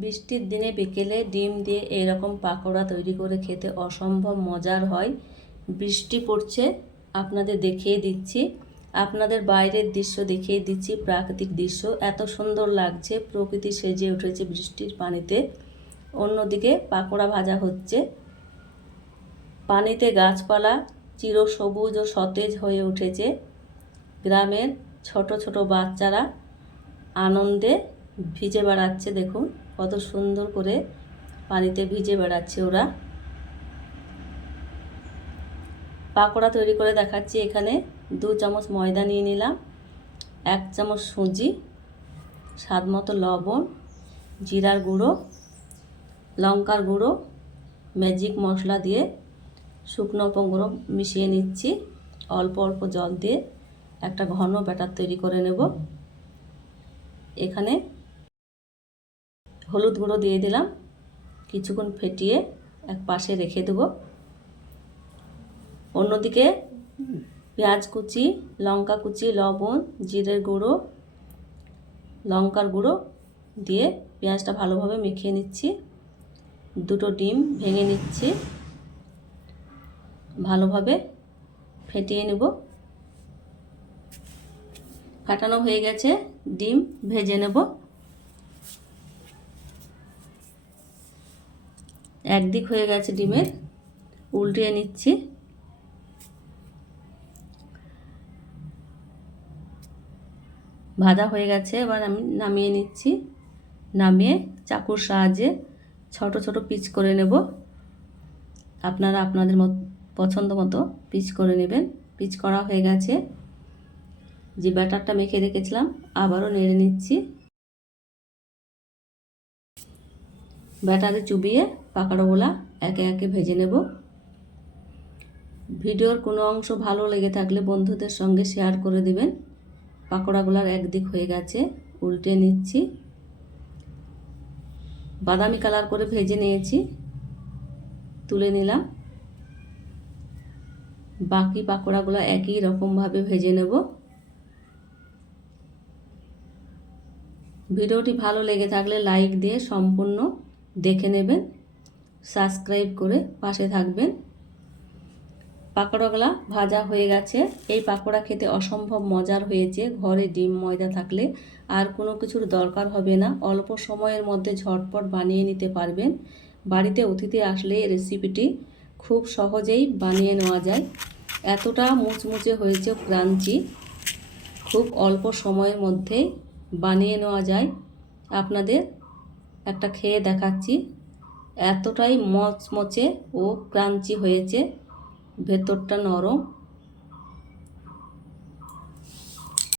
বৃষ্টির দিনে বিকেলে ডিম দিয়ে এরকম পাকোড়া তৈরি করে খেতে অসম্ভব মজার হয়। বৃষ্টি পড়ছে, আপনাদের দেখিয়ে দিচ্ছি, আপনাদের বাইরের দৃশ্য দেখিয়ে দিচ্ছি। প্রাকৃতিক দৃশ্য এত সুন্দর লাগছে, প্রকৃতি সেজে উঠেছে বৃষ্টির পানিতে। অন্যদিকে পাকোড়া ভাজা হচ্ছে। পানিতে গাছপালা চিরসবুজ ও সতেজ হয়ে উঠেছে। গ্রামের ছোট ছোট বাচ্চারা আনন্দে ভিজে বেড়াচ্ছে। দেখুন কত সুন্দর করে পানিতে ভিজে বেড়াচ্ছে ওরা। পাকোড়া তৈরি করে দেখাচ্ছি। এখানে 2 চামচ ময়দা নিয়ে নিলাম, 1 চামচ সুজি, স্বাদ মতো লবণ, জিরার গুঁড়ো, লঙ্কার গুঁড়ো, ম্যাজিক মশলা দিয়ে শুকনো উপকরণ মিশিয়ে নিচ্ছি। অল্প অল্প জল দিয়ে একটা ঘন ব্যাটার তৈরি করে নেব। এখানে হলুদ গুঁড়ো দিয়ে দিলাম, কিছুক্ষণ ফেটিয়ে এক পাশে রেখে দেব। অন্যদিকে পেঁয়াজ কুচি, লঙ্কা কুচি, লবণ, জিরের গুঁড়ো, লঙ্কার গুঁড়ো দিয়ে পেঁয়াজটা ভালোভাবে মেখে নিচ্ছি। 2টো ডিম ভেঙে নিচ্ছি, ভালোভাবে ফেটিয়ে নেব। ফাটানো হয়ে গেছে, ডিম ভেজে নেব। একদিক হয়ে গেছে ডিমের, উল্টিয়ে নিচ্ছি। ভাজা হয়ে গেছে, এবার আমি নামিয়ে নিচ্ছি। নামিয়ে চাকুর সাহায্যে ছোট ছোট পিস করে নেব। আপনারা আপনাদের পছন্দ মতো পিস করে নেবেন। পিস করা হয়ে গেছে। যে ব্যাটারটা মেখে রেখেছিলাম আবারও নেড়ে নিচ্ছি। ব্যাটারে চুবিয়ে পাকোড়াগুলা একে একে ভেজে নেব। ভিডিওর কোনো অংশ ভালো লেগে থাকলে বন্ধুদের সঙ্গে শেয়ার করে দিবেন। পাকোড়াগুলার একদিক হয়ে গেছে, উল্টে নিচ্ছি। বাদামি কালার করে ভেজে নিয়েছি, তুলে নিলাম। বাকি পাকোড়াগুলো একই রকমভাবে ভেজে নেব। ভিডিওটি ভালো লেগে থাকলে লাইক দিয়ে সম্পূর্ণ দেখে নেবেন, সাবস্ক্রাইব করে পাশে থাকবেন। পাকোড়াগুলো ভাজা হয়ে গেছে। এই পাকোড়া খেতে অসম্ভব মজার হয়েছে। ঘরে ডিম ময়দা থাকলে আর কোনো কিছুর দরকার হবে না। অল্প সময়ের মধ্যে ঝটপট বানিয়ে নিতে পারবেন। বাড়িতে অতিথি আসলে এই রেসিপিটি খুব সহজেই বানিয়ে নেওয়া যায়। এতটা মুচমুচে হয়েছে, ক্রাঞ্চি, খুব অল্প সময়ের মধ্যে বানিয়ে নেওয়া যায়। আপনাদের একটা খেয়ে দেখাচ্ছি। এতটাই মচমচে ও ক্রাঞ্চি হয়েছে, ভেতরটা নরম।